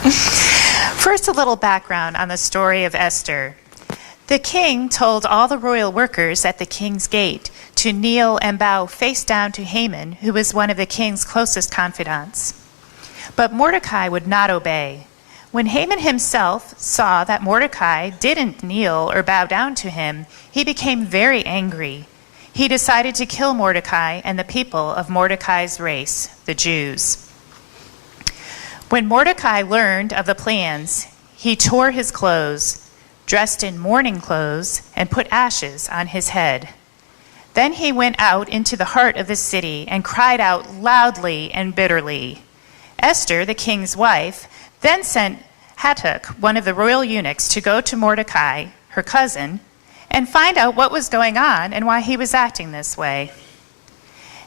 First, a little background on the story of Esther. The king told all the royal workers at the king's gate to kneel and bow face down to Haman, who was one of the king's closest confidants. But Mordecai would not obey. When Haman himself saw that Mordecai didn't kneel or bow down to him, he became very angry. He decided to kill Mordecai and the people of Mordecai's race, the Jews. When Mordecai learned of the plans, he tore his clothes, dressed in mourning clothes, and put ashes on his head. Then he went out into the heart of the city and cried out loudly and bitterly. Esther, the king's wife, then sent Hattuk, one of the royal eunuchs, to go to Mordecai, her cousin, and find out what was going on and why he was acting this way.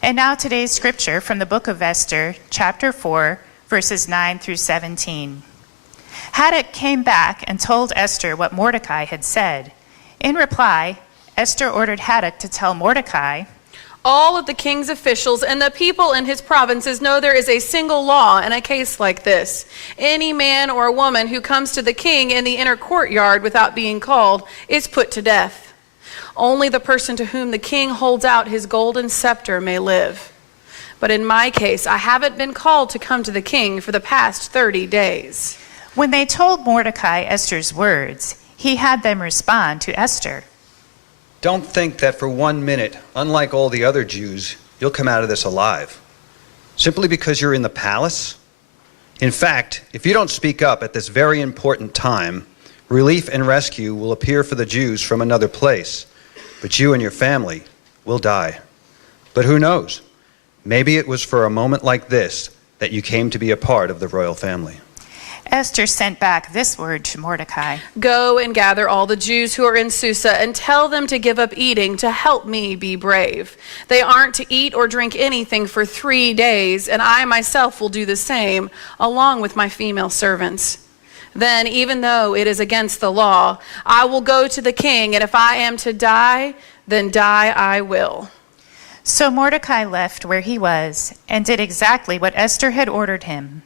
And now today's scripture from the book of Esther, chapter 4, verses 9 through 17. Hattuk came back and told Esther what Mordecai had said. In reply, Esther ordered Hattuk to tell Mordecai, "All of the king's officials and the people in his provinces know there is a single law in a case like this. Any man or woman who comes to the king in the inner courtyard without being called is put to death. Only the person to whom the king holds out his golden scepter may live. But in my case, I haven't been called to come to the king for the past 30 days. When they told Mordecai Esther's words, he had them respond to Esther. Don't think that for 1 minute, unlike all the other Jews, you'll come out of this alive. Simply because you're in the palace? In fact, if you don't speak up at this very important time, relief and rescue will appear for the Jews from another place, but you and your family will die. But who knows? Maybe it was for a moment like this that you came to be a part of the royal family." Esther sent back this word to Mordecai. "Go and gather all the Jews who are in Susa and tell them to give up eating to help me be brave. They aren't to eat or drink anything for 3 days, and I myself will do the same, along with my female servants. Then, even though it is against the law, I will go to the king, and if I am to die, then die I will." So Mordecai left where he was and did exactly what Esther had ordered him.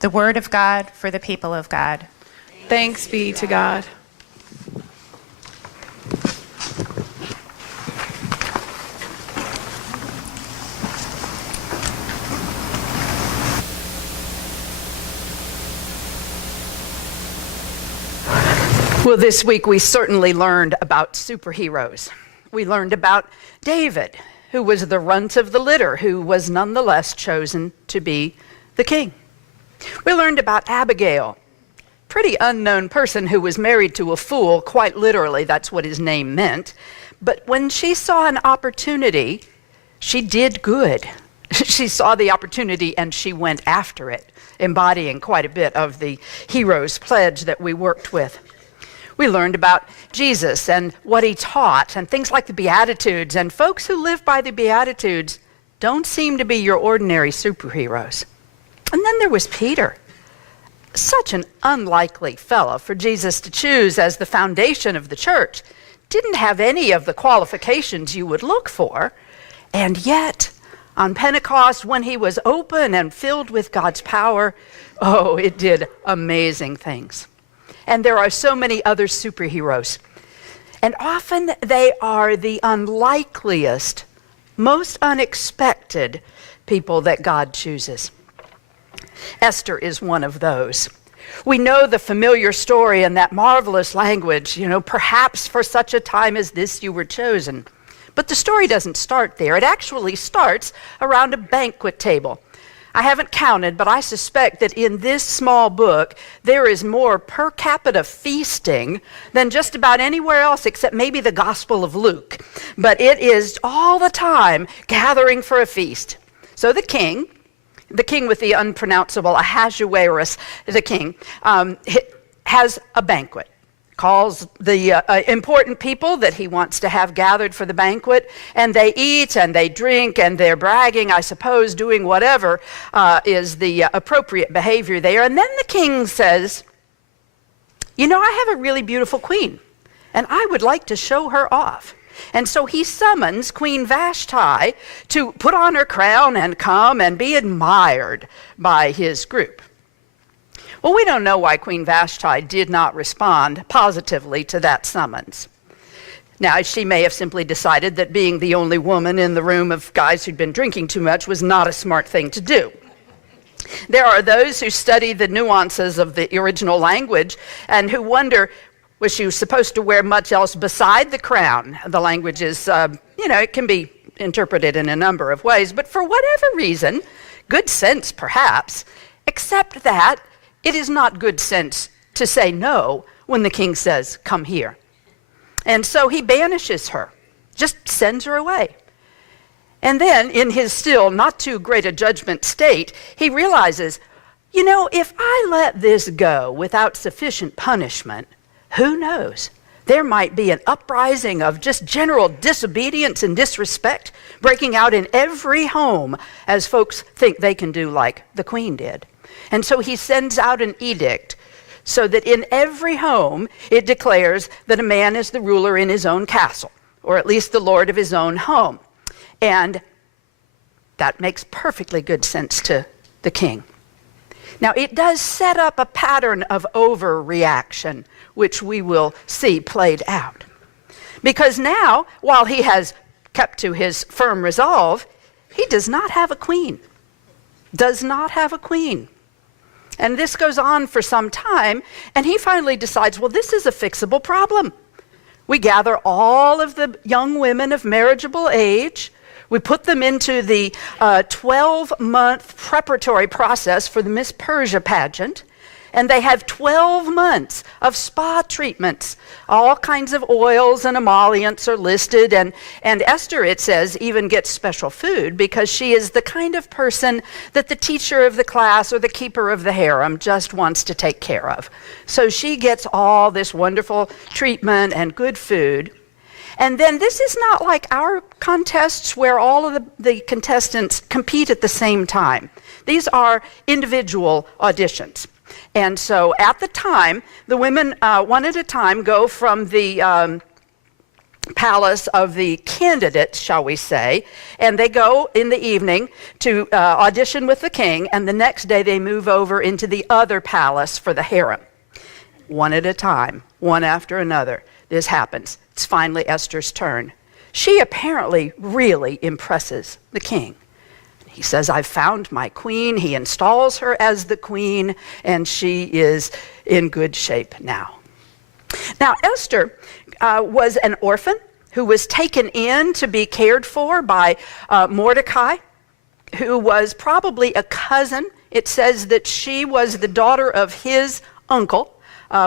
The word of God for the people of God. Thanks be to God. Well, this week we certainly learned about superheroes. We learned about David, who was the runt of the litter, who was nonetheless chosen to be the king. We learned about Abigail, pretty unknown person who was married to a fool, quite literally, that's what his name meant. But when she saw an opportunity, she did good. She saw the opportunity and she went after it, embodying quite a bit of the hero's pledge that we worked with. We learned about Jesus and what he taught and things like the Beatitudes, and folks who live by the Beatitudes don't seem to be your ordinary superheroes. And then there was Peter, such an unlikely fellow for Jesus to choose as the foundation of the church. Didn't have any of the qualifications you would look for, and yet on Pentecost, when he was open and filled with God's power, oh, it did amazing things. And there are so many other superheroes. And often they are the unlikeliest, most unexpected people that God chooses. Esther is one of those. We know the familiar story and that marvelous language, perhaps for such a time as this you were chosen. But the story doesn't start there. It actually starts around a banquet table. I haven't counted, but I suspect that in this small book, there is more per capita feasting than just about anywhere else except maybe the Gospel of Luke. But it is all the time gathering for a feast. So the king with the unpronounceable Ahasuerus, the king, has a banquet, calls the important people that he wants to have gathered for the banquet, and they eat and they drink and they're bragging, I suppose, doing whatever is the appropriate behavior there. And then the king says, I have a really beautiful queen, and I would like to show her off. And so he summons Queen Vashti to put on her crown and come and be admired by his group. Well, we don't know why Queen Vashti did not respond positively to that summons. Now, she may have simply decided that being the only woman in the room of guys who'd been drinking too much was not a smart thing to do. There are those who study the nuances of the original language and who wonder, was she supposed to wear much else beside the crown? The language is, it can be interpreted in a number of ways, but for whatever reason, good sense perhaps, except that it is not good sense to say no when the king says, come here. And so he banishes her, just sends her away. And then, in his still not too great a judgment state, he realizes, if I let this go without sufficient punishment, who knows? There might be an uprising of just general disobedience and disrespect breaking out in every home as folks think they can do like the queen did. And so he sends out an edict so that in every home it declares that a man is the ruler in his own castle, or at least the lord of his own home. And that makes perfectly good sense to the king. Now, it does set up a pattern of overreaction, which we will see played out. Because now, while he has kept to his firm resolve, he does not have a queen. Does not have a queen. And this goes on for some time, and he finally decides, well, this is a fixable problem. We gather all of the young women of marriageable age. We put them into the 12-month preparatory process for the Miss Persia pageant, and they have 12 months of spa treatments. All kinds of oils and emollients are listed, and Esther, it says, even gets special food because she is the kind of person that the teacher of the class or the keeper of the harem just wants to take care of. So she gets all this wonderful treatment and good food. And then this is not like our contests where all of the contestants compete at the same time. These are individual auditions. And so at the time, the women, one at a time, go from the palace of the candidates, shall we say, and they go in the evening to audition with the king, and the next day they move over into the other palace for the harem. One at a time, one after another. This happens. It's finally Esther's turn. She apparently really impresses the king. He says, I've found my queen. He installs her as the queen, and she is in good shape now. Now, Esther was an orphan who was taken in to be cared for by Mordecai, who was probably a cousin. It says that she was the daughter of his uncle,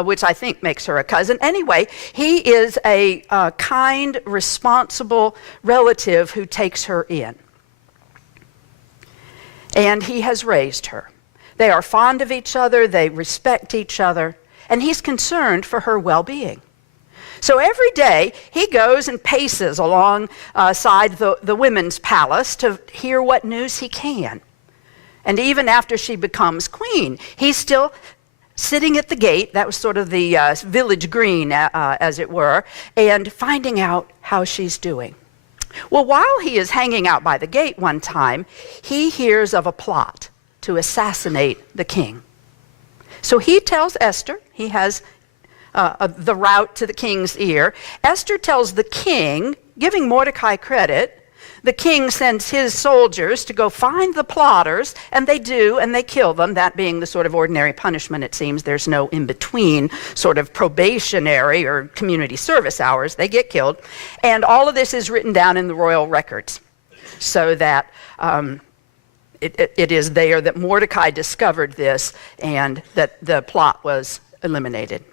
which I think makes her a cousin. Anyway, he is a kind, responsible relative who takes her in. And he has raised her. They are fond of each other, they respect each other, and he's concerned for her well-being. So every day, he goes and paces alongside the women's palace to hear what news he can. And even after she becomes queen, he's still sitting at the gate, that was sort of the village green, as it were, and finding out how she's doing. Well, while he is hanging out by the gate one time, he hears of a plot to assassinate the king. So he tells Esther, he has the route to the king's ear. Esther tells the king, giving Mordecai credit. The king sends his soldiers to go find the plotters, and they do, and they kill them, that being the sort of ordinary punishment, it seems. There's no in-between sort of probationary or community service hours. They get killed. And all of this is written down in the royal records so that it is there that Mordecai discovered this and that the plot was eliminated.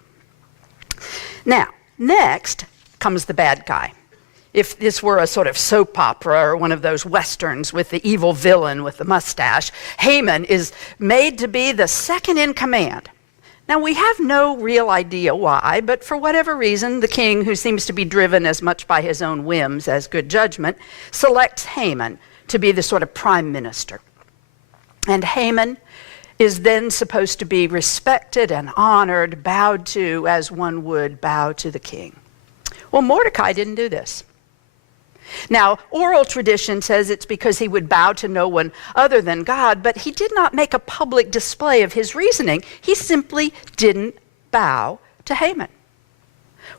Now, next comes the bad guy. If this were a sort of soap opera or one of those westerns with the evil villain with the mustache, Haman is made to be the second in command. Now, we have no real idea why, but for whatever reason, the king, who seems to be driven as much by his own whims as good judgment, selects Haman to be the sort of prime minister. And Haman is then supposed to be respected and honored, bowed to as one would bow to the king. Well, Mordecai didn't do this. Now, oral tradition says it's because he would bow to no one other than God, but he did not make a public display of his reasoning. He simply didn't bow to Haman.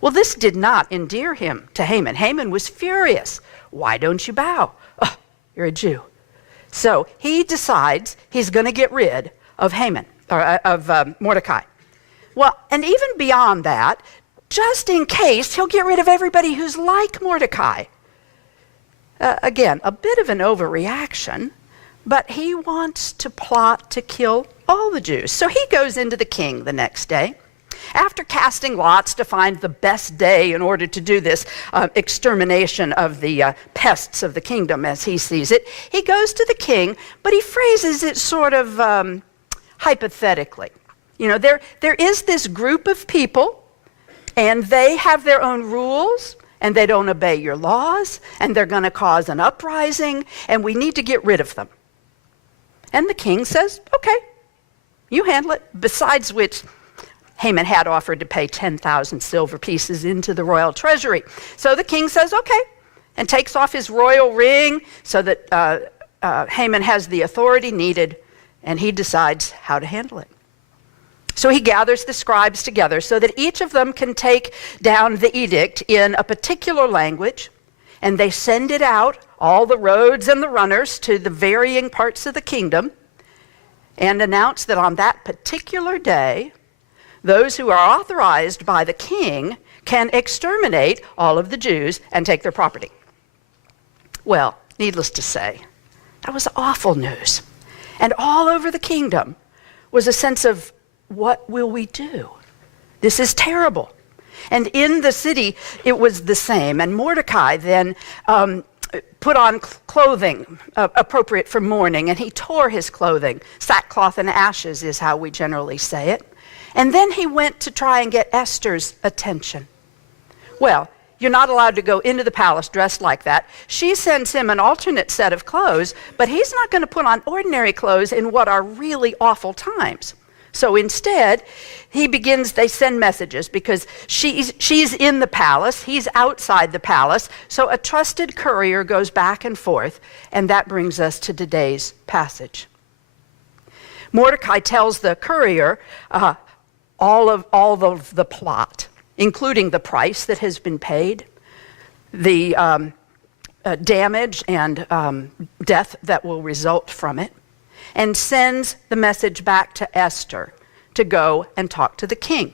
Well, this did not endear him to Haman. Haman was furious. Why don't you bow? Oh, you're a Jew. So he decides he's going to get rid of Haman, or of Mordecai. Well, and even beyond that, just in case, he'll get rid of everybody who's like Mordecai. Again, a bit of an overreaction, but he wants to plot to kill all the Jews. So he goes into the king the next day. After casting lots to find the best day in order to do this extermination of the pests of the kingdom as he sees it, he goes to the king, but he phrases it sort of hypothetically. You know, there is this group of people, and they have their own rules, and they don't obey your laws, and they're going to cause an uprising, and we need to get rid of them. And the king says, okay, you handle it. Besides which, Haman had offered to pay 10,000 silver pieces into the royal treasury. So the king says, okay, and takes off his royal ring so that Haman has the authority needed, and he decides how to handle it. So he gathers the scribes together so that each of them can take down the edict in a particular language, and they send it out, all the roads and the runners, to the varying parts of the kingdom, and announce that on that particular day, those who are authorized by the king can exterminate all of the Jews and take their property. Well, needless to say, that was awful news. And all over the kingdom was a sense of, what will we do? This is terrible. And in the city, it was the same. And Mordecai then put on clothing appropriate for mourning, and he tore his clothing. Sackcloth and ashes is how we generally say it. And then he went to try and get Esther's attention. Well, you're not allowed to go into the palace dressed like that. She sends him an alternate set of clothes, but he's not going to put on ordinary clothes in what are really awful times. So instead, they send messages because she's in the palace, he's outside the palace, so a trusted courier goes back and forth, and that brings us to today's passage. Mordecai tells the courier all of the plot, including the price that has been paid, the damage and death that will result from it, and sends the message back to Esther to go and talk to the king.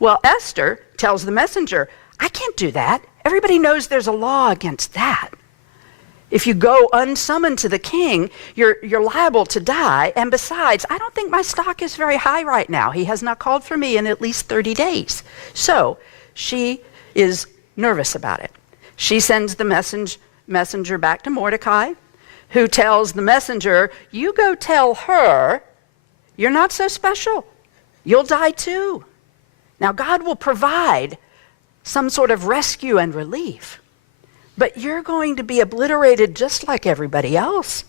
Well, Esther tells the messenger, I can't do that. Everybody knows there's a law against that. If you go unsummoned to the king, you're liable to die. And besides, I don't think my stock is very high right now. He has not called for me in at least 30 days. So she is nervous about it. She sends the messenger back to Mordecai, who tells the messenger, you go tell her you're not so special. You'll die too. Now, God will provide some sort of rescue and relief, but you're going to be obliterated just like everybody else.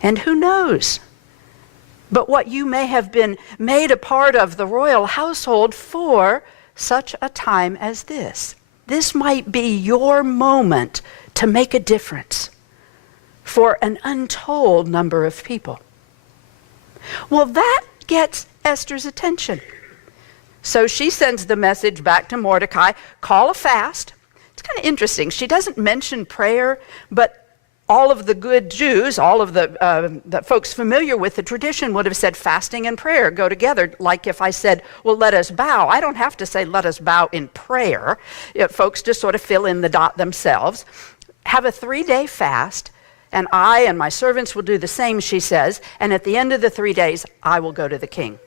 And who knows but what you may have been made a part of the royal household for such a time as this. This might be your moment to make a difference for an untold number of people. Well, that gets Esther's attention. So she sends the message back to Mordecai, call a fast. It's kind of interesting. She doesn't mention prayer, but all of the good Jews, all of the folks familiar with the tradition would have said fasting and prayer go together. Like if I said, well, let us bow. I don't have to say let us bow in prayer. Folks just sort of fill in the dot themselves. Have a 3-day fast. And I and my servants will do the same, she says, and at the end of the 3 days, I will go to the king.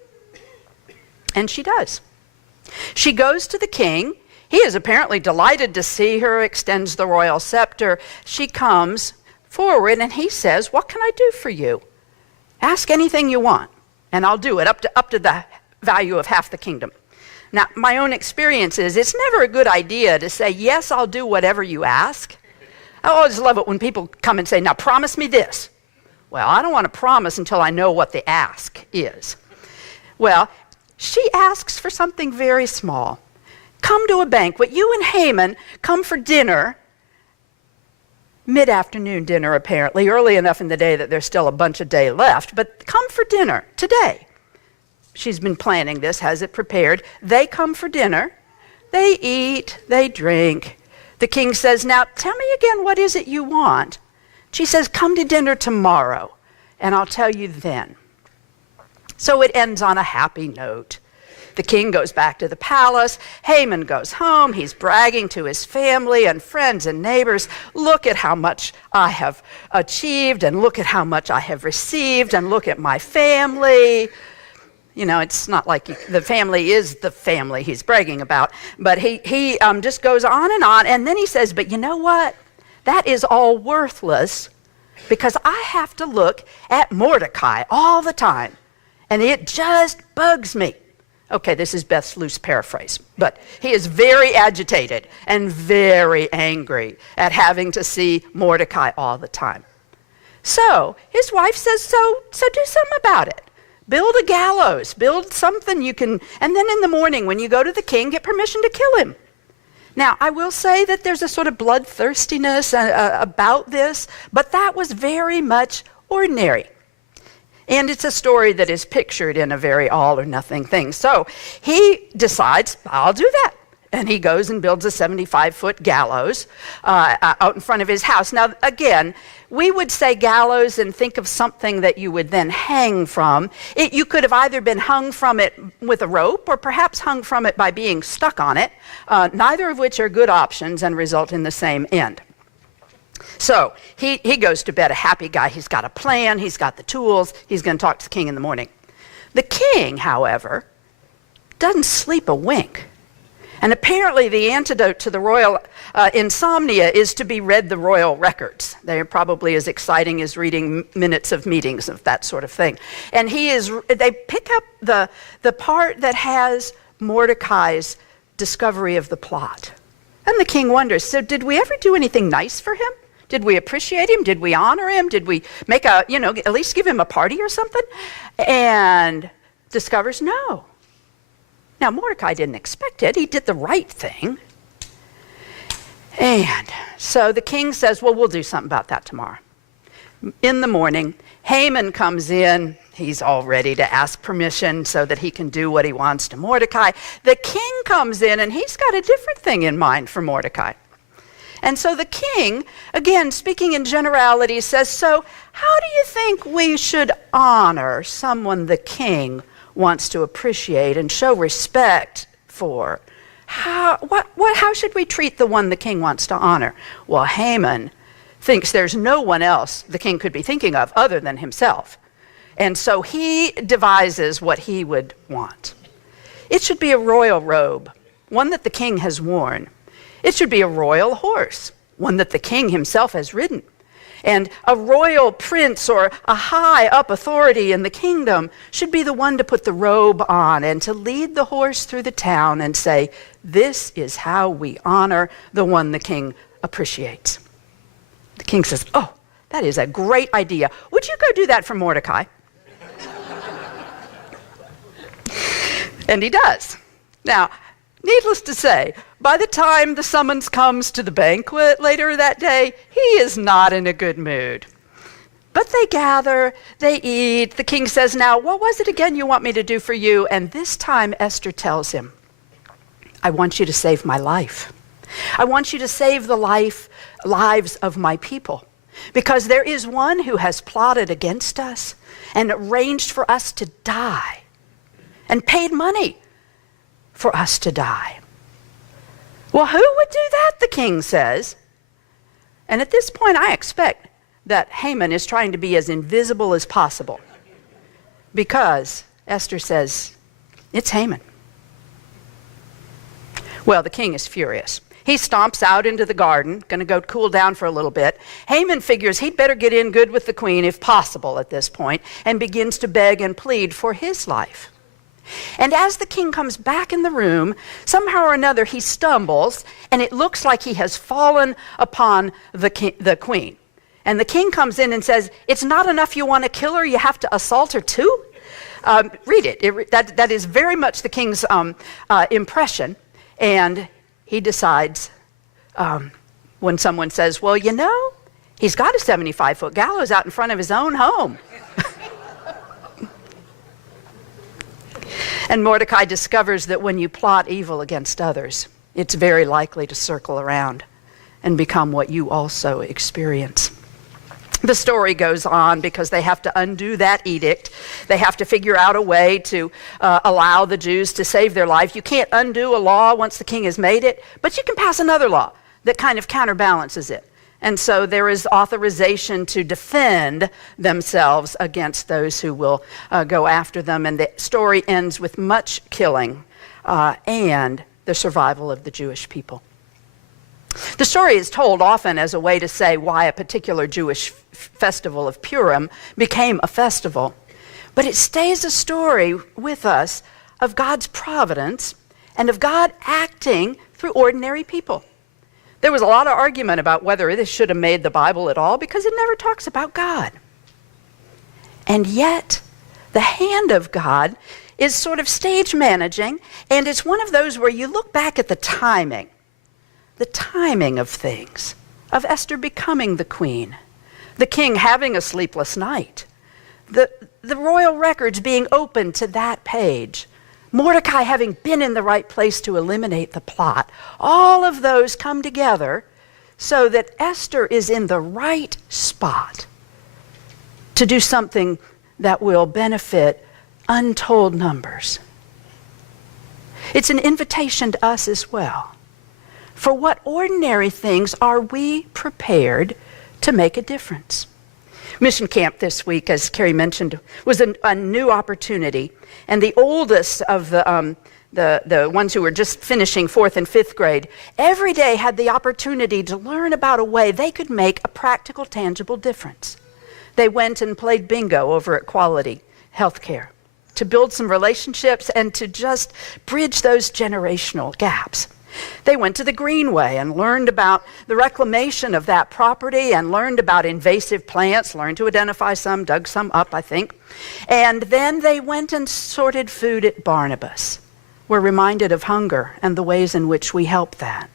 And she does. She goes to the king. He is apparently delighted to see her, extends the royal scepter. She comes forward, and he says, what can I do for you? Ask anything you want, and I'll do it, up to the value of half the kingdom. Now, my own experience is it's never a good idea to say, yes, I'll do whatever you ask. I always love it when people come and say, now promise me this. Well, I don't want to promise until I know what the ask is. Well, she asks for something very small. Come to a banquet. You and Haman come for dinner mid-afternoon dinner, apparently, early enough in the day that there's still a bunch of day left, but come for dinner today. She's been planning this, has it prepared. They come for dinner. They eat, they drink. The king says, now, tell me again, what is it you want? She says, come to dinner tomorrow, and I'll tell you then. So it ends on a happy note. The king goes back to the palace. Haman goes home. He's bragging to his family and friends and neighbors. Look at how much I have achieved, and look at how much I have received, and look at my family. You know, it's not like the family is the family he's bragging about, but he just goes on, and then he says, but you know what? That is all worthless because I have to look at Mordecai all the time, and it just bugs me. Okay, this is Beth's loose paraphrase, but he is very agitated and very angry at having to see Mordecai all the time. So his wife says, so do something about it. Build a gallows, build something you can, and then in the morning when you go to the king, get permission to kill him. Now, I will say that there's a sort of bloodthirstiness about this, but that was very much ordinary. And it's a story that is pictured in a very all or nothing thing. So he decides, I'll do that. And he goes and builds a 75-foot gallows out in front of his house. Now, again, we would say gallows and think of something that you would then hang from. You could have either been hung from it with a rope or perhaps hung from it by being stuck on it, neither of which are good options and result in the same end. So he goes to bed a happy guy. He's got a plan. He's got the tools. He's going to talk to the king in the morning. The king, however, doesn't sleep a wink. And apparently the antidote to the royal insomnia is to be read the royal records. They are probably as exciting as reading minutes of meetings of that sort of thing. And they pick up the part that has Mordecai's discovery of the plot. And the king wonders, so did we ever do anything nice for him? Did we appreciate him? Did we honor him? Did we make at least give him a party or something? And discovers no. Now, Mordecai didn't expect it. He did the right thing. And so the king says, well, we'll do something about that tomorrow. In the morning, Haman comes in. He's all ready to ask permission so that he can do what he wants to Mordecai. The king comes in, and he's got a different thing in mind for Mordecai. And so the king, again, speaking in generalities, says, so how do you think we should honor someone the king wants to appreciate and show respect for? How should we treat the one the king wants to honor? Well, Haman thinks there's no one else the king could be thinking of other than himself. And so he devises what he would want. It should be a royal robe, one that the king has worn. It should be a royal horse, one that the king himself has ridden. And a royal prince or a high-up authority in the kingdom should be the one to put the robe on and to lead the horse through the town and say, this is how we honor the one the king appreciates. The king says, oh, that is a great idea. Would you go do that for Mordecai? And he does. Now, needless to say, by the time the summons comes to the banquet later that day, he is not in a good mood. But they gather, they eat. The king says, now, what was it again you want me to do for you? And this time Esther tells him, I want you to save my life. I want you to save the lives of my people. Because there is one who has plotted against us and arranged for us to die and paid money for us to die. Well, who would do that, the king says. And at this point, I expect that Haman is trying to be as invisible as possible. Because Esther says, it's Haman. Well, the king is furious. He stomps out into the garden, going to go cool down for a little bit. Haman figures he'd better get in good with the queen, if possible at this point, and begins to beg and plead for his life. And as the king comes back in the room, somehow or another he stumbles, and it looks like he has fallen upon the queen. And the king comes in and says, it's not enough you want to kill her, you have to assault her too? Read it. That is very much the king's impression. And he decides, when someone says, well, He's got a 75-foot gallows out in front of his own home. And Mordecai discovers that when you plot evil against others, it's very likely to circle around and become what you also experience. The story goes on because they have to undo that edict. They have to figure out a way to allow the Jews to save their life. You can't undo a law once the king has made it, but you can pass another law that kind of counterbalances it. And so there is authorization to defend themselves against those who will go after them. And the story ends with much killing and the survival of the Jewish people. The story is told often as a way to say why a particular Jewish festival of Purim became a festival. But it stays a story with us of God's providence and of God acting through ordinary people. There was a lot of argument about whether this should have made the Bible at all because it never talks about God. And yet, the hand of God is sort of stage managing, and it's one of those where you look back at the timing of things, of Esther becoming the queen, the king having a sleepless night, the royal records being opened to that page, Mordecai having been in the right place to eliminate the plot. All of those come together so that Esther is in the right spot to do something that will benefit untold numbers. It's an invitation to us as well. For what ordinary things are we prepared to make a difference? Mission camp this week, as Carrie mentioned, was a new opportunity. And the oldest of the ones who were just finishing 4th and 5th grade, every day had the opportunity to learn about a way they could make a practical, tangible difference. They went and played bingo over at Quality Healthcare to build some relationships and to just bridge those generational gaps. They went to the Greenway and learned about the reclamation of that property and learned about invasive plants, learned to identify some, dug some up, I think. And then they went and sorted food at Barnabas. Were reminded of hunger and the ways in which we help that.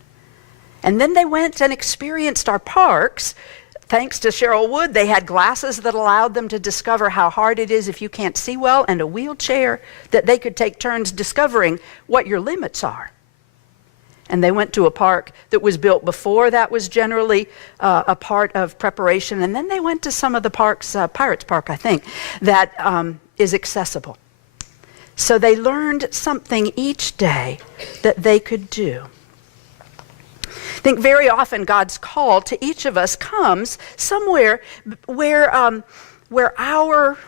And then they went and experienced our parks. Thanks to Cheryl Wood, they had glasses that allowed them to discover how hard it is if you can't see well, and a wheelchair that they could take turns discovering what your limits are. And they went to a park that was built before that was generally a part of preparation. And then they went to some of the parks, Pirates Park, I think, that is accessible. So they learned something each day that they could do. I think very often God's call to each of us comes somewhere where our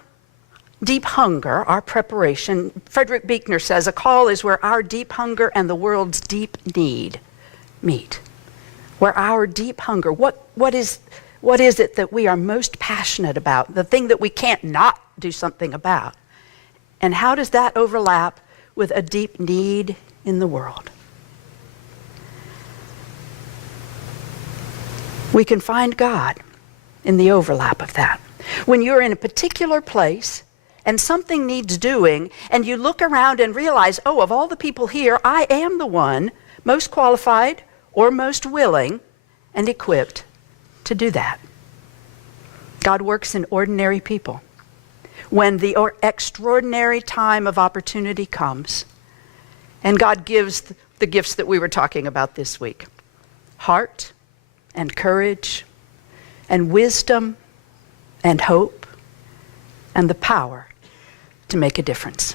deep hunger, our preparation, Frederick Buechner says, a call is where our deep hunger and the world's deep need meet. Where our deep hunger, what is it that we are most passionate about, the thing that we can't not do something about? And how does that overlap with a deep need in the world? We can find God in the overlap of that. When you're in a particular place and something needs doing, and you look around and realize, oh, of all the people here, I am the one most qualified or most willing and equipped to do that. God works in ordinary people. When the extraordinary time of opportunity comes, and God gives the gifts that we were talking about this week, heart and courage and wisdom and hope and the power to make a difference.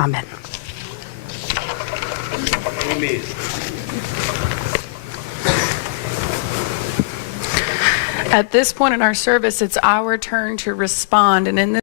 Amen. Amen. At this point in our service, it's our turn to respond. And in this